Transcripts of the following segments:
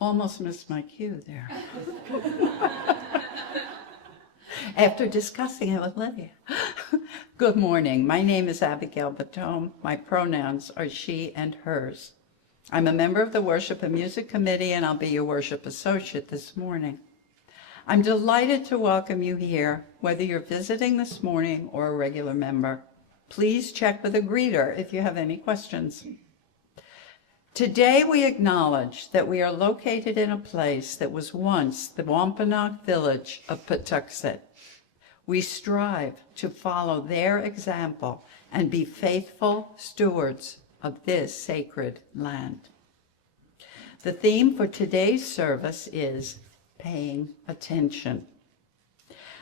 Almost missed my cue there. After discussing it with Lydia. Good morning. My name is Abigail Bottome. My pronouns are she and hers. I'm a member of the Worship and Music Committee, and I'll be your worship associate this morning. I'm delighted to welcome you here, whether you're visiting this morning or a regular member. Please check with a greeter if you have any questions. Today we acknowledge that we are located in a place that was once the Wampanoag village of Patuxet. We strive to follow their example and be faithful stewards of this sacred land. The theme for today's service is paying attention.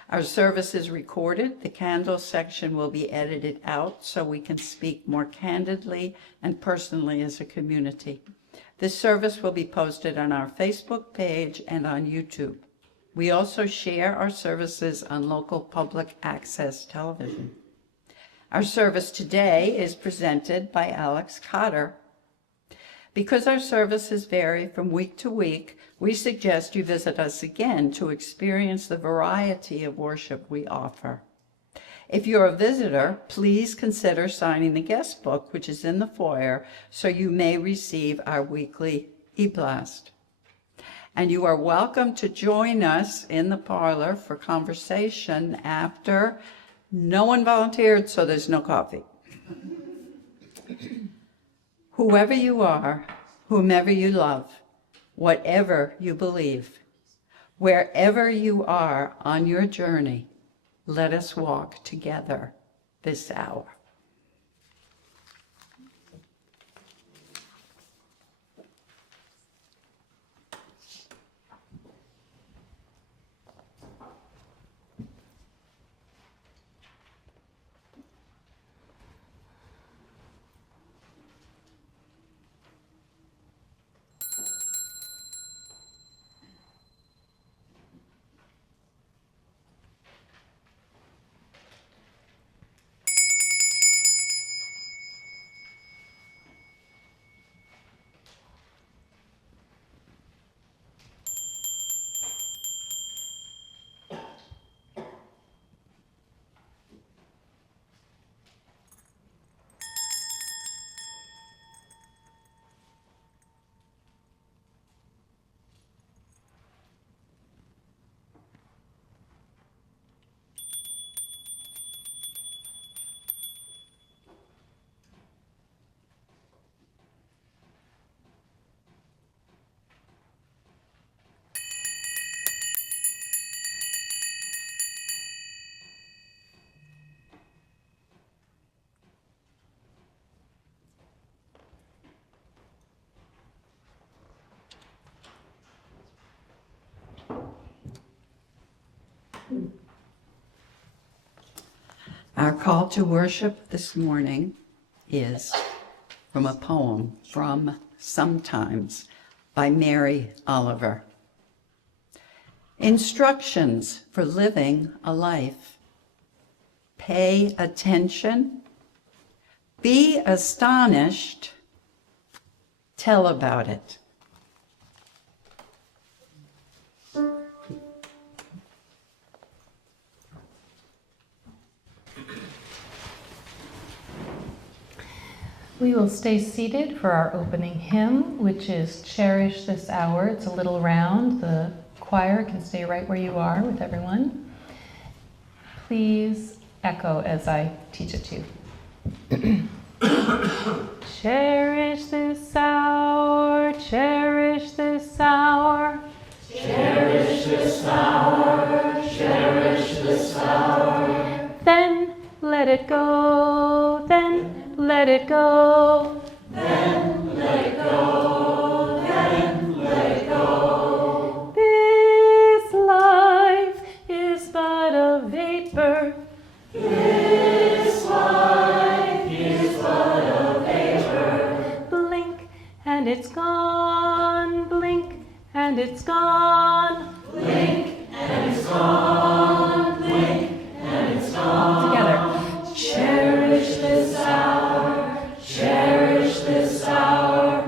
Our service is recorded. The candle section will be edited out so we can speak more candidly and personally as a community. This service will be posted on our Facebook page and on YouTube. We also share our services on local public access television. Our service today is presented by Alex Cotter. Because our services vary from week to week, we suggest you visit us again to experience the variety of worship we offer. If you're a visitor, please consider signing the guest book, which is in the foyer, so you may receive our weekly e-blast. And you are welcome to join us in the parlor for conversation after. No one volunteered, so there's no coffee. Whoever you are, whomever you love, whatever you believe, wherever you are on your journey, let us walk together this hour. Our call to worship this morning is from a poem from Sometimes by Mary Oliver. Instructions for living a life. Pay attention. Be astonished. Tell about it. We will stay seated for our opening hymn, which is Cherish This Hour. It's a little round. The choir can stay right where you are with everyone. Please echo as I teach it to you. Cherish this hour, cherish this hour. Cherish this hour, cherish this hour. Then let it go, then let it go. Then let it go, then let it go. This life is but a vapor. This life is but a vapor. Blink and it's gone, blink and it's gone. Blink and it's gone, blink and it's gone. Together. Cherish this hour, cherish this hour.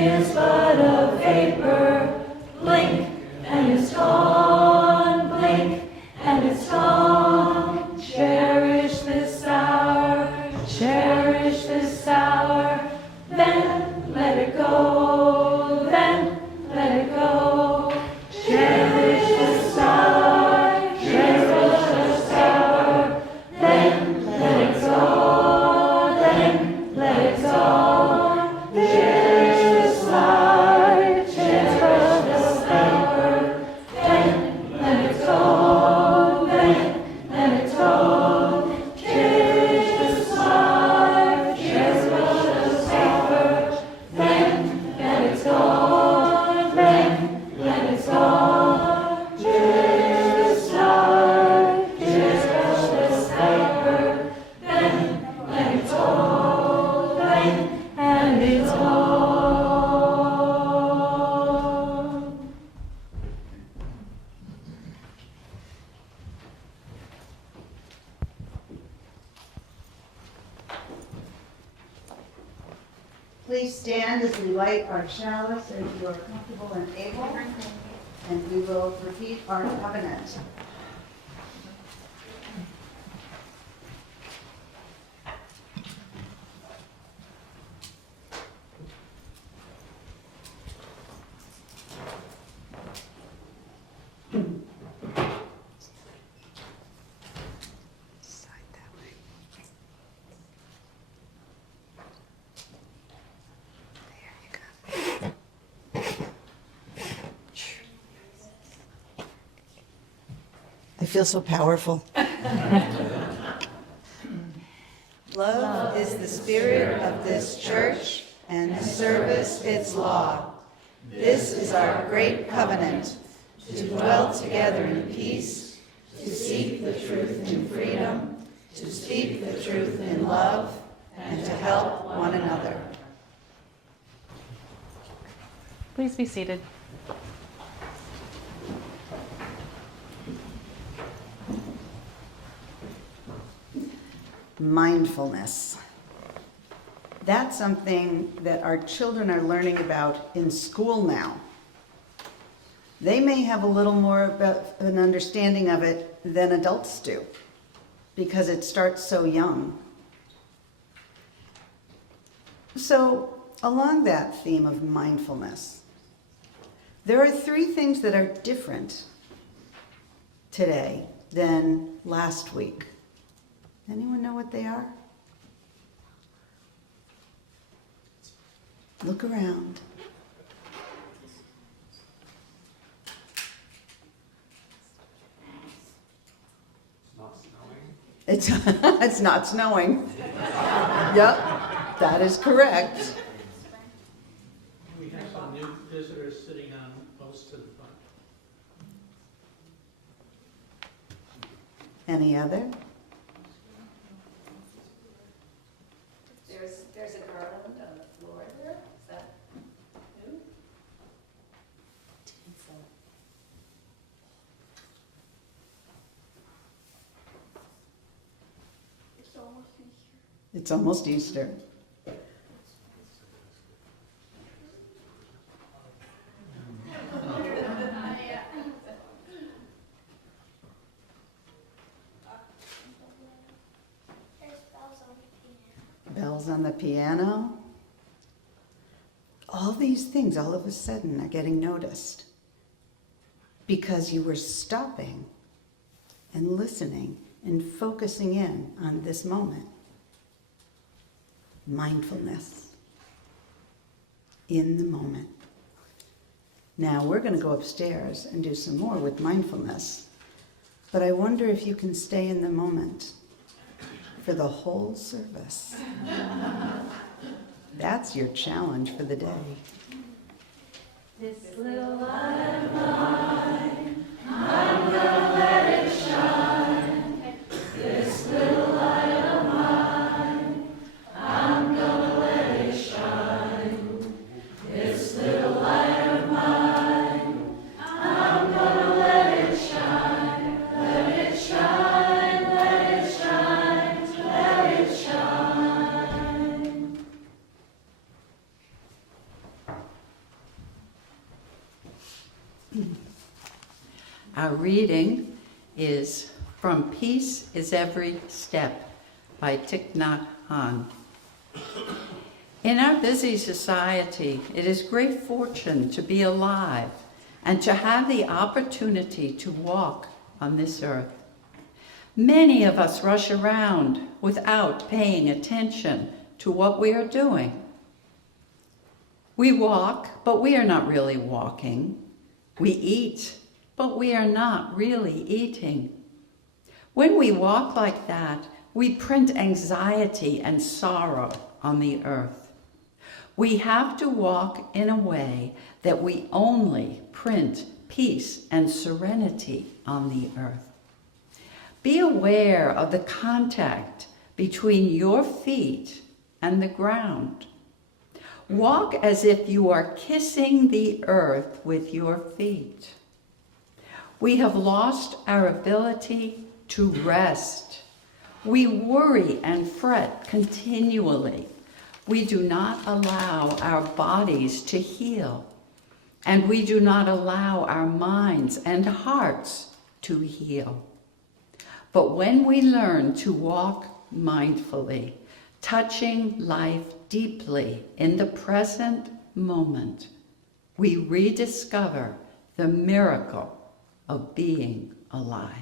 is but a vapor. Blink, and it's gone. Blink, and it's gone. Cherish this hour. Cherish this hour. Then let it go. Then let it go. Cherish this hour. Cherish this hour. Then let it go. Then let it go. Cherish this life. Cherish this hour. Then let it go. Then let it go. Cherish this life. Cherish this hour. Then let it go. Then let it go. Cherish this life. Cherish this hour. Then let it go. Then and it's gone. Please stand as we light our chalice as you are comfortable and able, and we will repeat our covenant. I feel so powerful. Love is the spirit of this church, and service its law. This is our great covenant, to dwell together in peace, to seek the truth in freedom, to speak the truth in love, and to help one another. Please be seated. Mindfulness. That's something that our children are learning about in school now. They may have a little more about an understanding of it than adults do, because it starts so young. So, along that theme of mindfulness, there are 3 things that are different today than last week. Anyone know what they are? Look around. It's not snowing. Yep, that is correct. We have some new visitors sitting on most of the front. Any other? There's a garland on the floor there, is that new? It's almost Easter. It's almost Easter. Bells on the piano. All these things all of a sudden are getting noticed because you were stopping and listening and focusing in on this moment. Mindfulness. In the moment. Now we're going to go upstairs and do some more with mindfulness, but I wonder if you can stay in the moment for the whole service. That's your challenge for the day. This little light of mine, I'm gonna let it shine. This little light of mine, I'm gonna let it shine. This little light of mine, I'm gonna let it shine. Let it shine, let it shine, let it shine. Our reading is from Peace is Every Step by Thich Nhat Hanh. In our busy society, it is great fortune to be alive and to have the opportunity to walk on this earth. Many of us rush around without paying attention to what we are doing. We walk, but we are not really walking. We eat, but we are not really eating. When we walk like that, we print anxiety and sorrow on the earth. We have to walk in a way that we only print peace and serenity on the earth. Be aware of the contact between your feet and the ground. Walk as if you are kissing the earth with your feet. We have lost our ability to rest. We worry and fret continually. We do not allow our bodies to heal, and we do not allow our minds and hearts to heal. But when we learn to walk mindfully, touching life deeply in the present moment, we rediscover the miracle of being alive.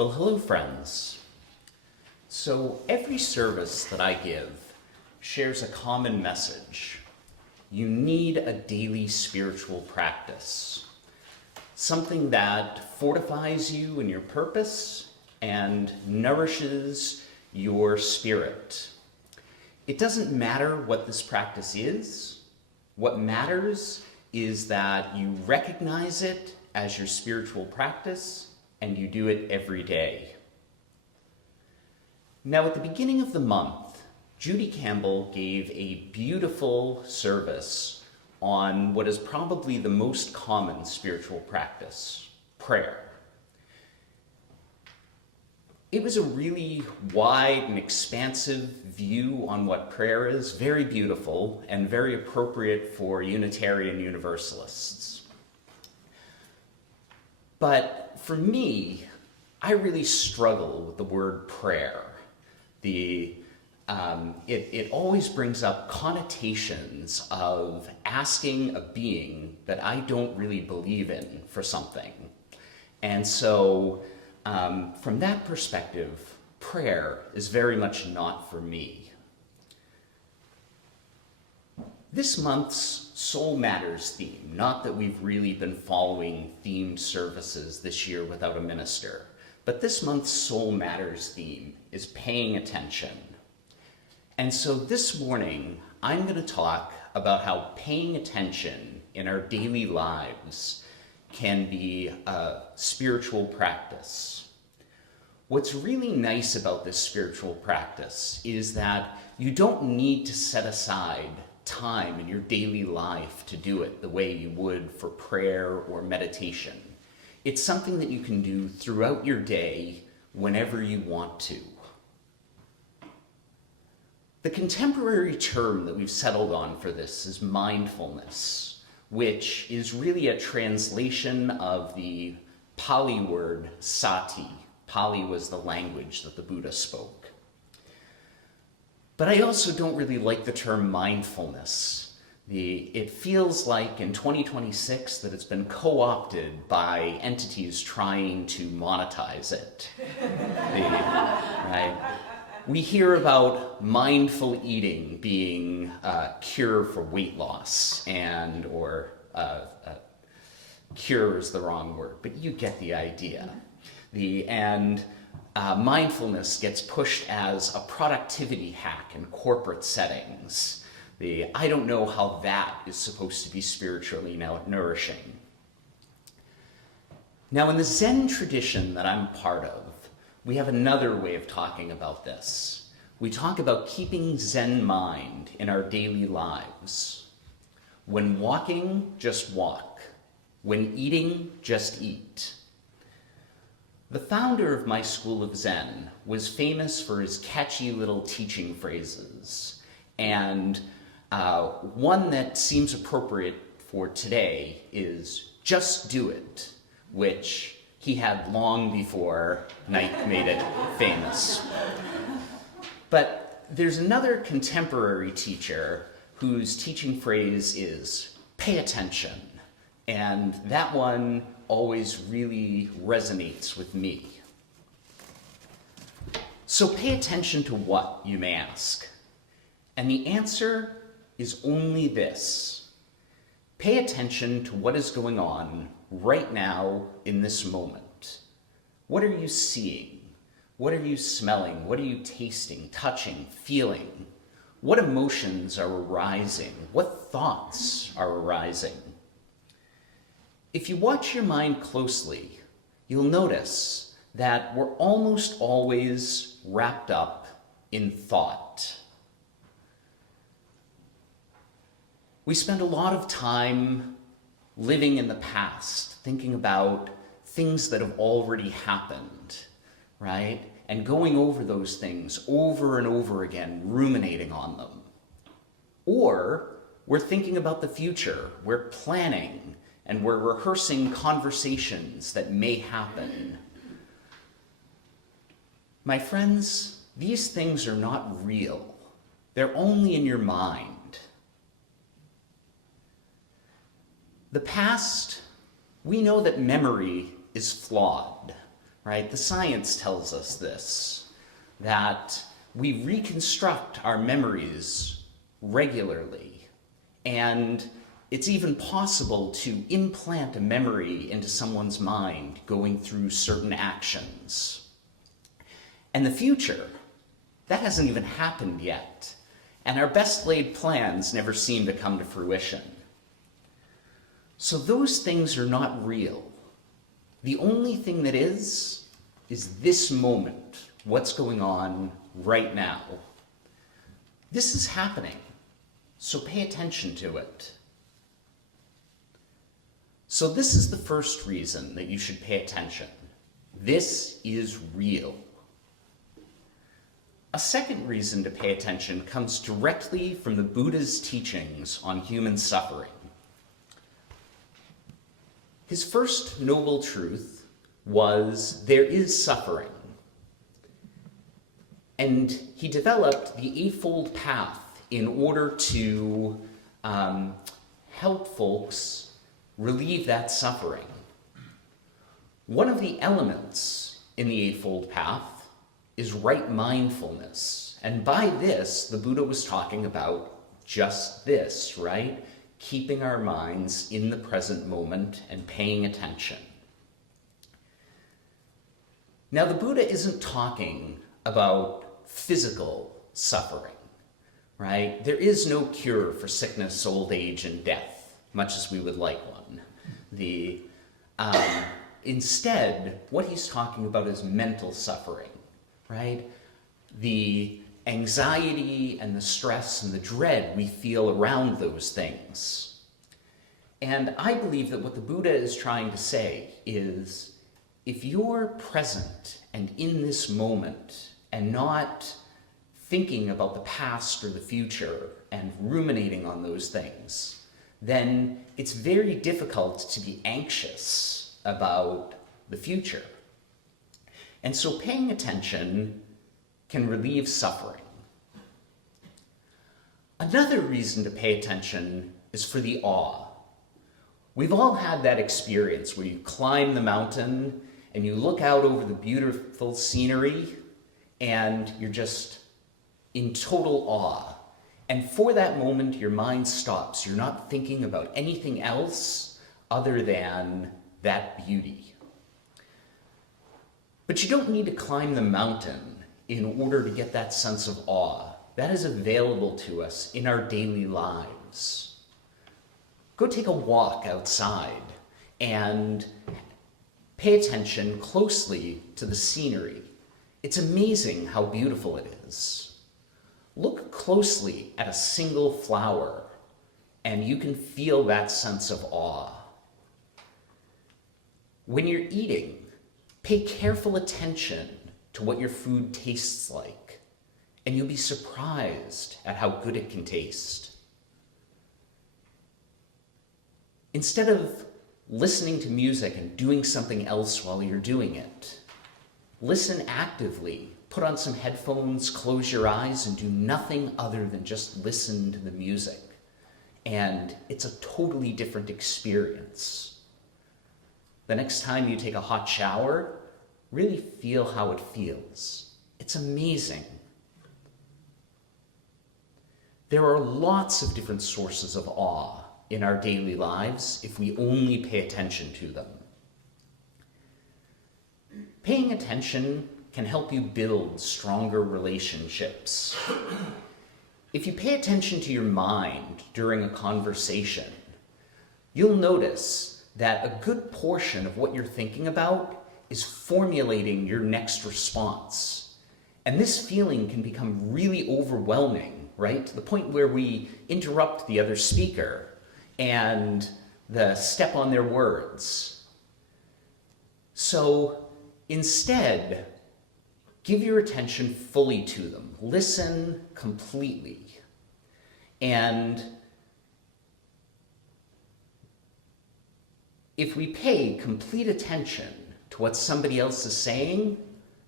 Well, hello, friends. So every service that I give shares a common message. You need a daily spiritual practice, something that fortifies you in your purpose and nourishes your spirit. It doesn't matter what this practice is. What matters is that you recognize it as your spiritual practice and you do it every day. Now, at the beginning of the month, Judy Campbell gave a beautiful service on what is probably the most common spiritual practice, prayer. It was a really wide and expansive view on what prayer is, very beautiful and very appropriate for Unitarian Universalists. But for me, I really struggle with the word prayer. It always brings up connotations of asking a being that I don't really believe in for something. And so, from that perspective, prayer is very much not for me. This month's Soul Matters theme, not that we've really been following themed services this year without a minister, but this month's Soul Matters theme is paying attention. And so this morning, I'm going to talk about how paying attention in our daily lives can be a spiritual practice. What's really nice about this spiritual practice is that you don't need to set aside time in your daily life to do it the way you would for prayer or meditation. It's something that you can do throughout your day whenever you want to. The contemporary term that we've settled on for this is mindfulness, which is really a translation of the Pali word sati. Pali was the language that the Buddha spoke. But I also don't really like the term mindfulness. It feels like in 2026 that it's been co-opted by entities trying to monetize it. Right? We hear about mindful eating being a cure for weight loss, cure is the wrong word, but you get the idea. Mindfulness gets pushed as a productivity hack in corporate settings. I don't know how that is supposed to be spiritually nourishing. Now, in the Zen tradition that I'm part of, we have another way of talking about this. We talk about keeping Zen mind in our daily lives. When walking, just walk. When eating, just eat. The founder of my school of Zen was famous for his catchy little teaching phrases, and one that seems appropriate for today is just do it, which he had long before Nike made it famous. But there's another contemporary teacher whose teaching phrase is pay attention, and that one always really resonates with me. So pay attention to what, you may ask? And the answer is only this. Pay attention to what is going on right now in this moment. What are you seeing? What are you smelling? What are you tasting, touching, feeling? What emotions are arising? What thoughts are arising? If you watch your mind closely, you'll notice that we're almost always wrapped up in thought. We spend a lot of time living in the past, thinking about things that have already happened, right? And going over those things over and over again, ruminating on them. Or we're thinking about the future, we're planning, and we're rehearsing conversations that may happen. My friends, these things are not real. They're only in your mind. The past, we know that memory is flawed, right? The science tells us this, that we reconstruct our memories regularly, and it's even possible to implant a memory into someone's mind going through certain actions. And the future, that hasn't even happened yet, and our best laid plans never seem to come to fruition. So those things are not real. The only thing that is this moment, what's going on right now. This is happening, so pay attention to it. So this is the first reason that you should pay attention. This is real. A second reason to pay attention comes directly from the Buddha's teachings on human suffering. His first noble truth was there is suffering. And he developed the Eightfold Path in order to help folks relieve that suffering. One of the elements in the Eightfold Path is right mindfulness. And by this, the Buddha was talking about just this, right? Keeping our minds in the present moment and paying attention. Now, the Buddha isn't talking about physical suffering, right? There is no cure for sickness, old age, and death, much as we would like one. Instead, what he's talking about is mental suffering, right? The anxiety and the stress and the dread we feel around those things. And I believe that what the Buddha is trying to say is, if you're present and in this moment and not thinking about the past or the future and ruminating on those things, then it's very difficult to be anxious about the future. And so paying attention can relieve suffering. Another reason to pay attention is for the awe. We've all had that experience where you climb the mountain and you look out over the beautiful scenery and you're just in total awe. And for that moment, your mind stops. You're not thinking about anything else other than that beauty. But you don't need to climb the mountain in order to get that sense of awe. That is available to us in our daily lives. Go take a walk outside and pay attention closely to the scenery. It's amazing how beautiful it is. Look closely at a single flower, and you can feel that sense of awe. When you're eating, pay careful attention to what your food tastes like, and you'll be surprised at how good it can taste. Instead of listening to music and doing something else while you're doing it, listen actively. Put on some headphones, close your eyes, and do nothing other than just listen to the music. And it's a totally different experience. The next time you take a hot shower, really feel how it feels. It's amazing. There are lots of different sources of awe in our daily lives if we only pay attention to them. Paying attention can help you build stronger relationships. If you pay attention to your mind during a conversation, you'll notice that a good portion of what you're thinking about is formulating your next response. And this feeling can become really overwhelming, right? To the point where we interrupt the other speaker and step on their words. So instead, give your attention fully to them. Listen completely. And if we pay complete attention to what somebody else is saying,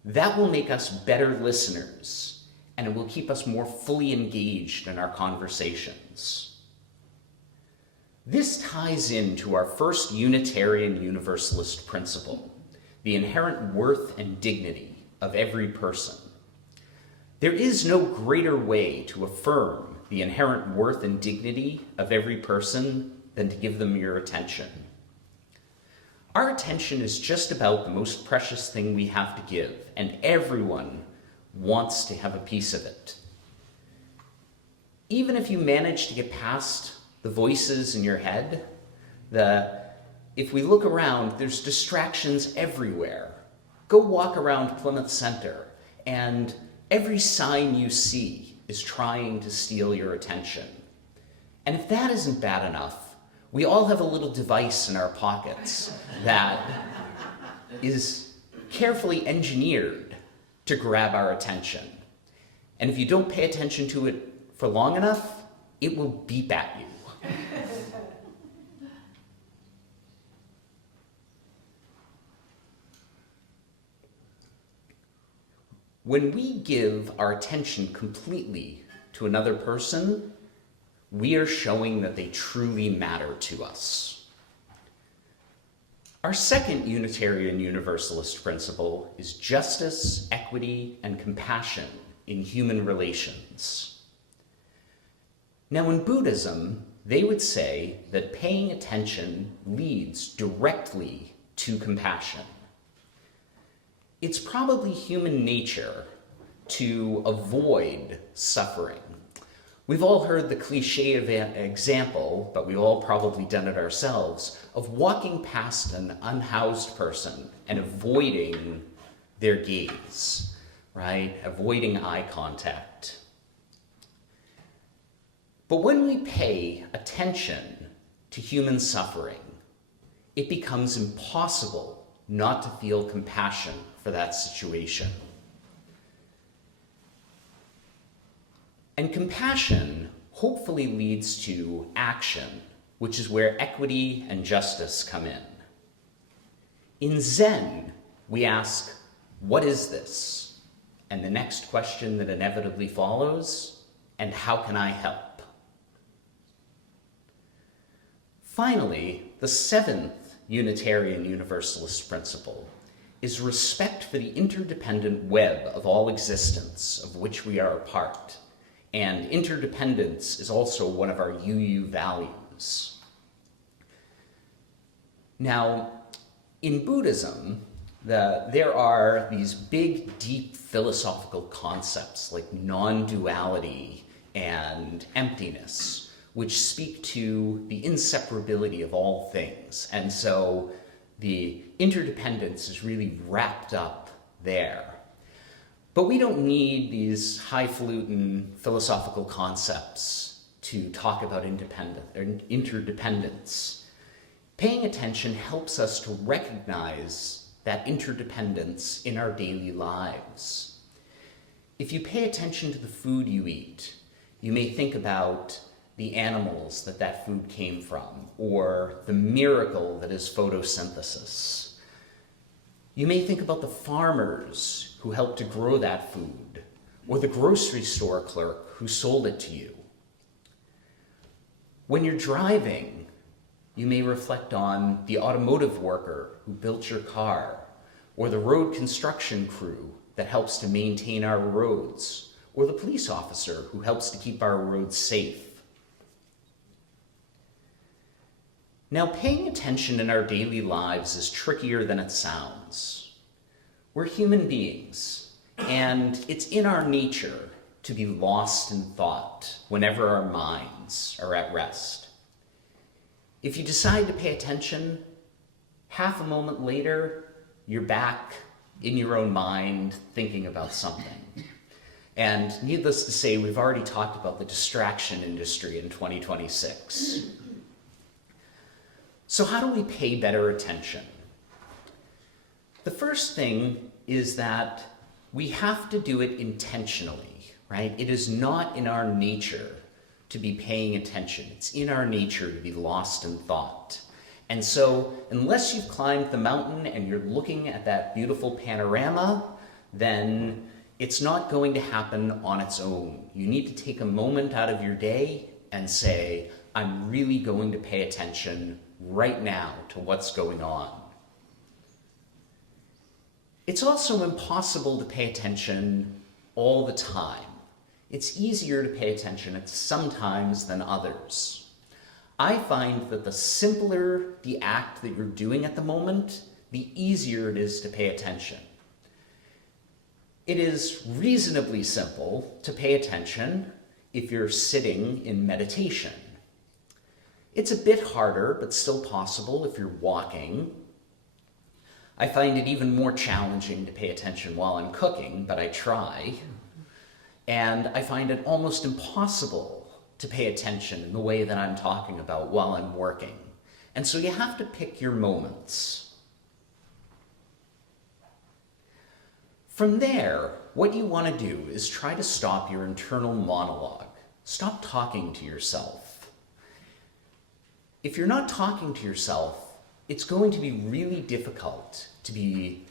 that will make us better listeners, and it will keep us more fully engaged in our conversations. This ties into our first Unitarian Universalist principle, the inherent worth and dignity of every person. There is no greater way to affirm the inherent worth and dignity of every person than to give them your attention. Our attention is just about the most precious thing we have to give, and everyone wants to have a piece of it. Even if you manage to get past the voices in your head, if we look around, there's distractions everywhere. Go walk around Plymouth Center, and every sign you see is trying to steal your attention. And if that isn't bad enough, we all have a little device in our pockets that is carefully engineered to grab our attention. And if you don't pay attention to it for long enough, it will beep at you. When we give our attention completely to another person, we are showing that they truly matter to us. Our second Unitarian Universalist principle is justice, equity, and compassion in human relations. Now, in Buddhism, they would say that paying attention leads directly to compassion. It's probably human nature to avoid suffering. We've all heard the cliche example, but we've all probably done it ourselves, of walking past an unhoused person and avoiding their gaze, right? Avoiding eye contact. But when we pay attention to human suffering, it becomes impossible not to feel compassion for that situation. And compassion hopefully leads to action, which is where equity and justice come in. In Zen, we ask, what is this? And the next question that inevitably follows, and how can I help? Finally, the seventh Unitarian Universalist principle is respect for the interdependent web of all existence of which we are a part. And interdependence is also one of our UU values. Now, in Buddhism, there are these big, deep philosophical concepts like non-duality and emptiness, which speak to the inseparability of all things. And so the interdependence is really wrapped up there. But we don't need these highfalutin philosophical concepts to talk about interdependence. Paying attention helps us to recognize that interdependence in our daily lives. If you pay attention to the food you eat, you may think about the animals that food came from, or the miracle that is photosynthesis. You may think about the farmers who helped to grow that food, or the grocery store clerk who sold it to you. When you're driving, you may reflect on the automotive worker who built your car, or the road construction crew that helps to maintain our roads, or the police officer who helps to keep our roads safe. Now, paying attention in our daily lives is trickier than it sounds. We're human beings, and it's in our nature to be lost in thought whenever our minds are at rest. If you decide to pay attention, half a moment later, you're back in your own mind thinking about something. And needless to say, we've already talked about the distraction industry in 2026. So how do we pay better attention? The first thing is that we have to do it intentionally, right? It is not in our nature to be paying attention. It's in our nature to be lost in thought. And so unless you've climbed the mountain and you're looking at that beautiful panorama, then it's not going to happen on its own. You need to take a moment out of your day and say, I'm really going to pay attention right now to what's going on. It's also impossible to pay attention all the time. It's easier to pay attention at some times than others. I find that the simpler the act that you're doing at the moment, the easier it is to pay attention. It is reasonably simple to pay attention if you're sitting in meditation. It's a bit harder, but still possible if you're walking. I find it even more challenging to pay attention while I'm cooking, but I try. And I find it almost impossible to pay attention in the way that I'm talking about while I'm working. And so you have to pick your moments. From there, what you want to do is try to stop your internal monologue. Stop talking to yourself. If you're not talking to yourself, it's going to be really difficult to be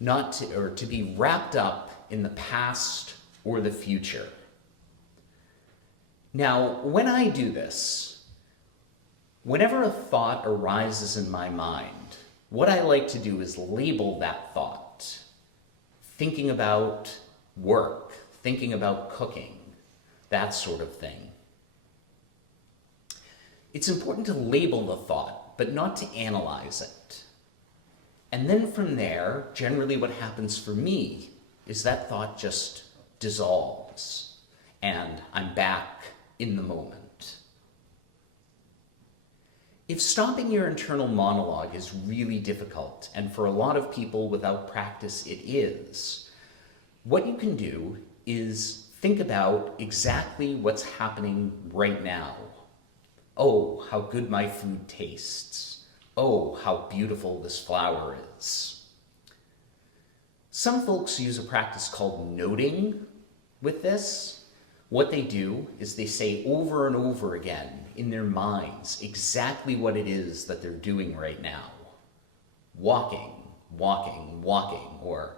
wrapped up in the past or the future. Now, when I do this, whenever a thought arises in my mind, what I like to do is label that thought. Thinking about work, thinking about cooking, that sort of thing. It's important to label the thought, but not to analyze it. And then from there, generally what happens for me is that thought just dissolves, and I'm back in the moment. If stopping your internal monologue is really difficult, and for a lot of people without practice it is, what you can do is think about exactly what's happening right now. Oh, how good my food tastes. Oh, how beautiful this flower is. Some folks use a practice called noting with this. What they do is they say over and over again in their minds exactly what it is that they're doing right now. Walking, walking, walking, or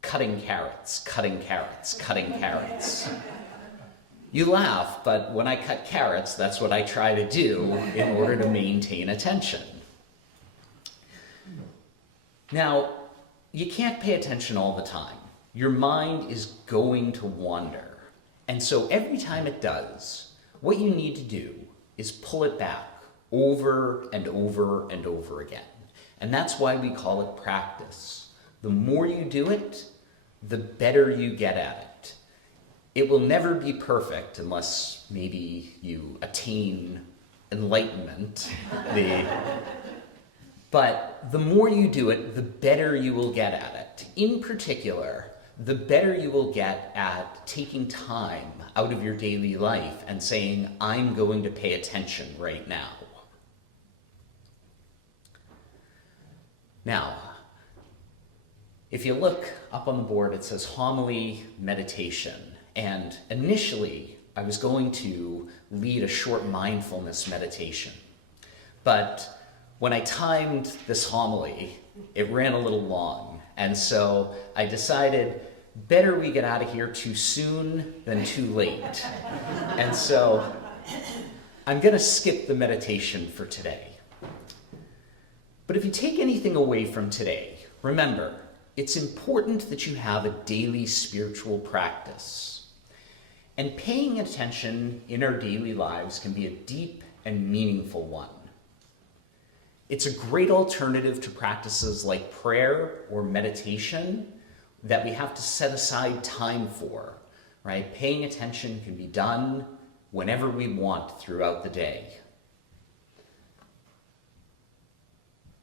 cutting carrots, cutting carrots, cutting carrots. You laugh, but when I cut carrots, that's what I try to do in order to maintain attention. Now, you can't pay attention all the time. Your mind is going to wander. And so every time it does, what you need to do is pull it back over and over and over again. And that's why we call it practice. The more you do it, the better you get at it. It will never be perfect unless maybe you attain enlightenment. But the more you do it, the better you will get at it. In particular, the better you will get at taking time out of your daily life and saying, I'm going to pay attention right now. Now, if you look up on the board, it says homily meditation. And initially, I was going to lead a short mindfulness meditation. But when I timed this homily, it ran a little long. And so I decided, better we get out of here too soon than too late. And so I'm going to skip the meditation for today. But if you take anything away from today, remember, it's important that you have a daily spiritual practice. And paying attention in our daily lives can be a deep and meaningful one. It's a great alternative to practices like prayer or meditation that we have to set aside time for, right? Paying attention can be done whenever we want throughout the day.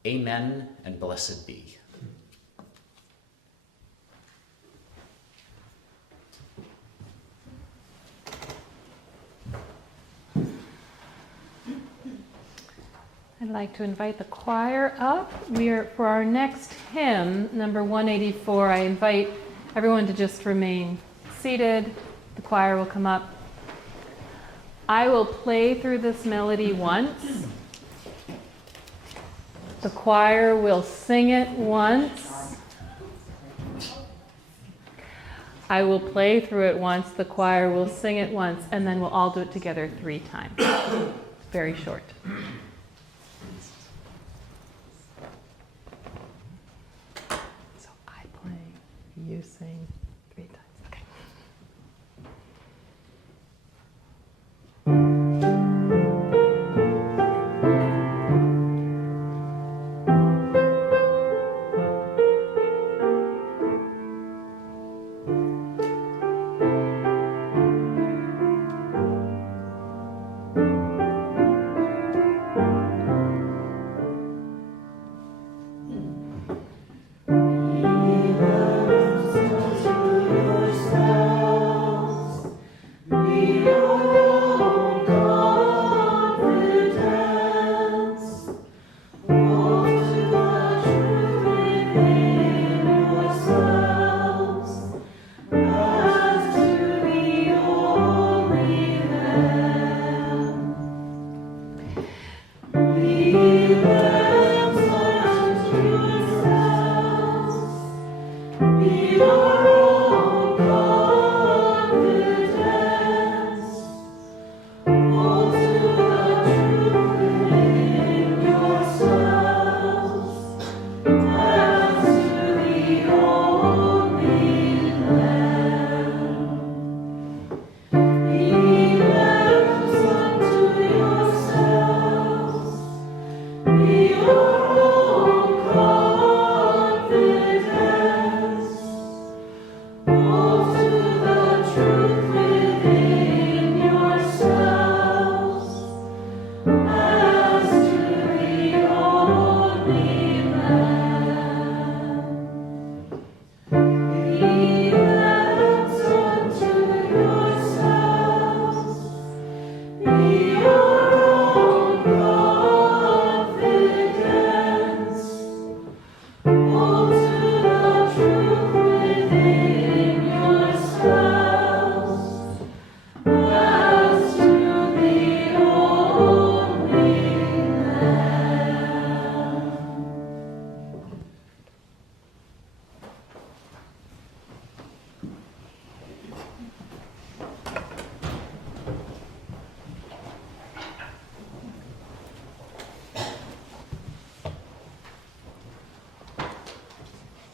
Amen and blessed be. I'd like to invite the choir up. For our next hymn, number 184, I invite everyone to just remain seated. The choir will come up. I will play through this melody once. The choir will sing it once. I will play through it once. The choir will sing it once, and then we'll all do it together 3 times. Very short. You sing 3 times. Okay. He loves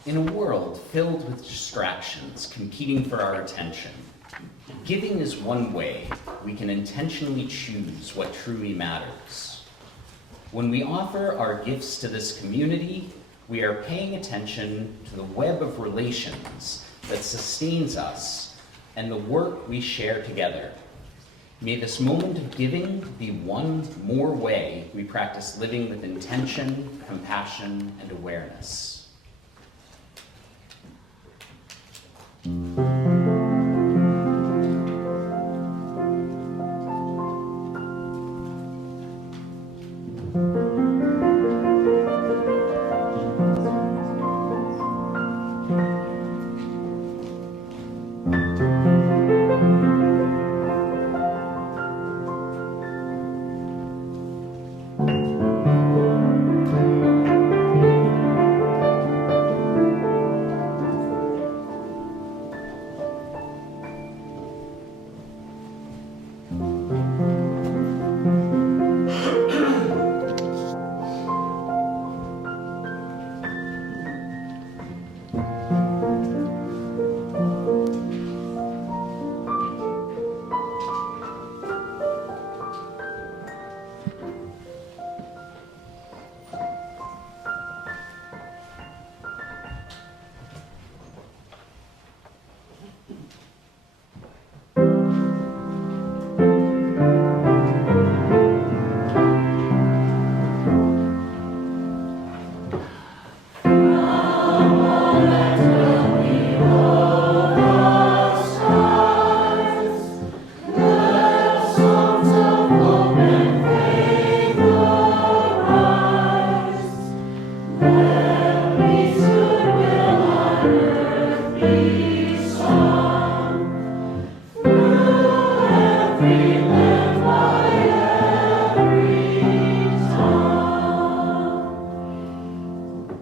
In a world filled with distractions competing for our attention, giving is one way we can intentionally choose what truly matters. When we offer our gifts to this community, we are paying attention to the web of relations that sustains us and the work we share together. May this moment of giving be one more way we practice living with intention, compassion, and awareness.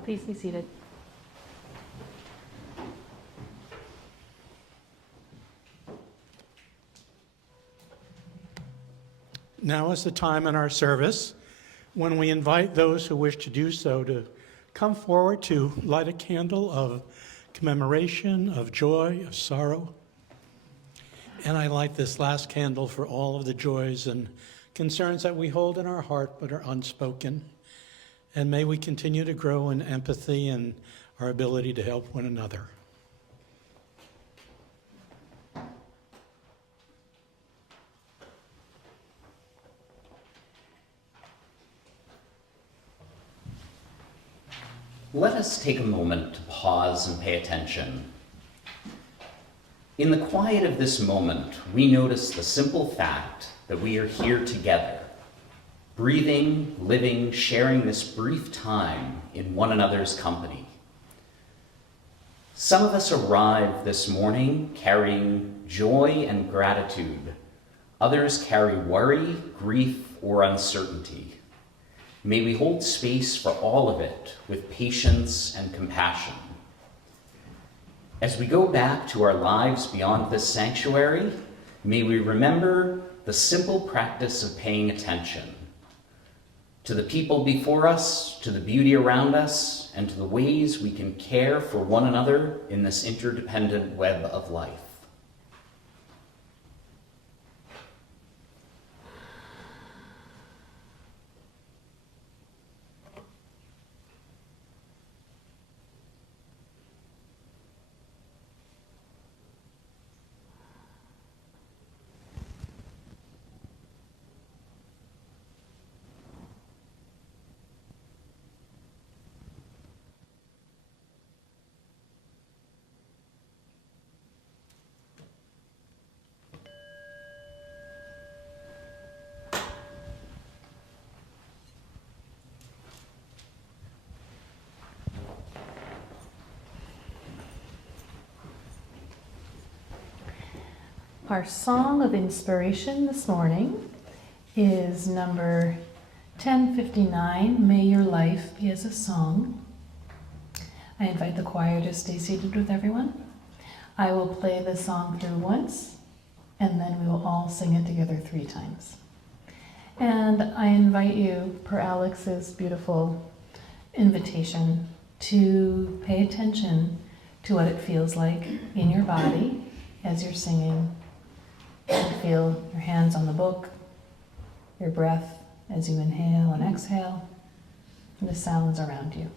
Please be seated. Now is the time in our service when we invite those who wish to do so to come forward to light a candle of commemoration, of joy, of sorrow. And I light this last candle for all of the joys and concerns that we hold in our heart but are unspoken. And may we continue to grow in empathy and our ability to help one another. Let us take a moment to pause and pay attention. In the quiet of this moment, we notice the simple fact that we are here together, breathing, living, sharing this brief time in one another's company. Some of us arrive this morning carrying joy and gratitude. Others carry worry, grief, or uncertainty. May we hold space for all of it with patience and compassion. As we go back to our lives beyond this sanctuary, may we remember the simple practice of paying attention to the people before us, to the beauty around us, and to the ways we can care for one another in this interdependent web of life. Our song of inspiration this morning is number 1059, May Your Life Be as a Song. I invite the choir to stay seated with everyone. I will play the song through once, and then we will all sing it together 3 times. And I invite you, per Alex's beautiful invitation, to pay attention to what it feels like in your body as you're singing. And feel your hands on the book, your breath as you inhale and exhale, and the sounds around you.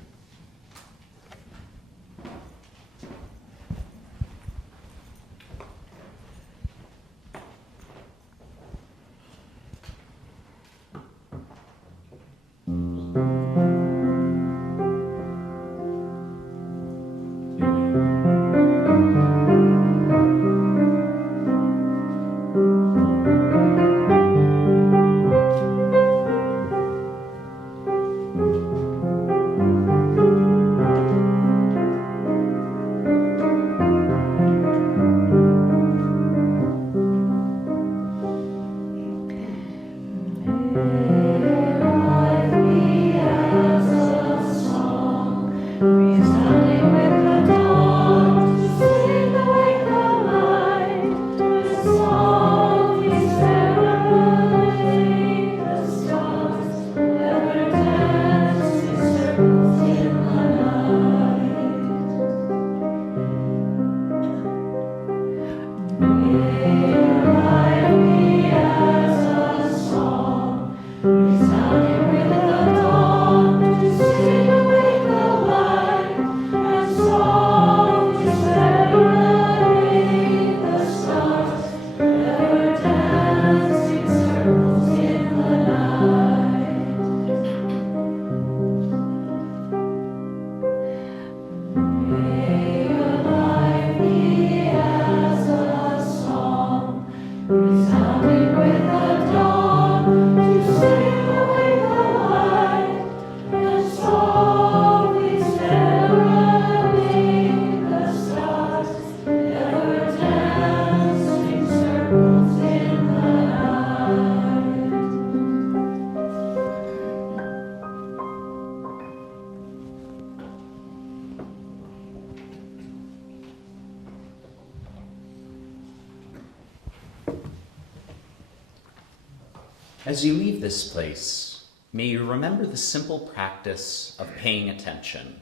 As you leave this place, may you remember the simple practice of paying attention.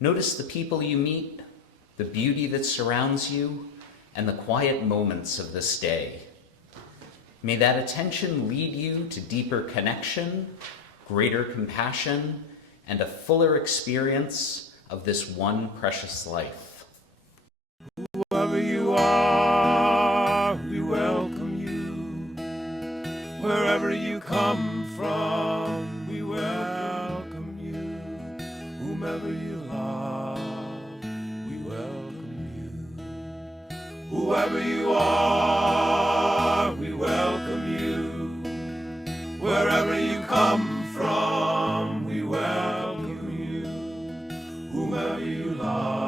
Notice the people you meet, the beauty that surrounds you, and the quiet moments of this day. May that attention lead you to deeper connection, greater compassion, and a fuller experience of this one precious life. Whoever you are, we welcome you. Wherever you come from, we welcome you. Whomever you love, we welcome you. Whoever you are, we welcome you. Wherever you come from, we welcome you. Whomever you love,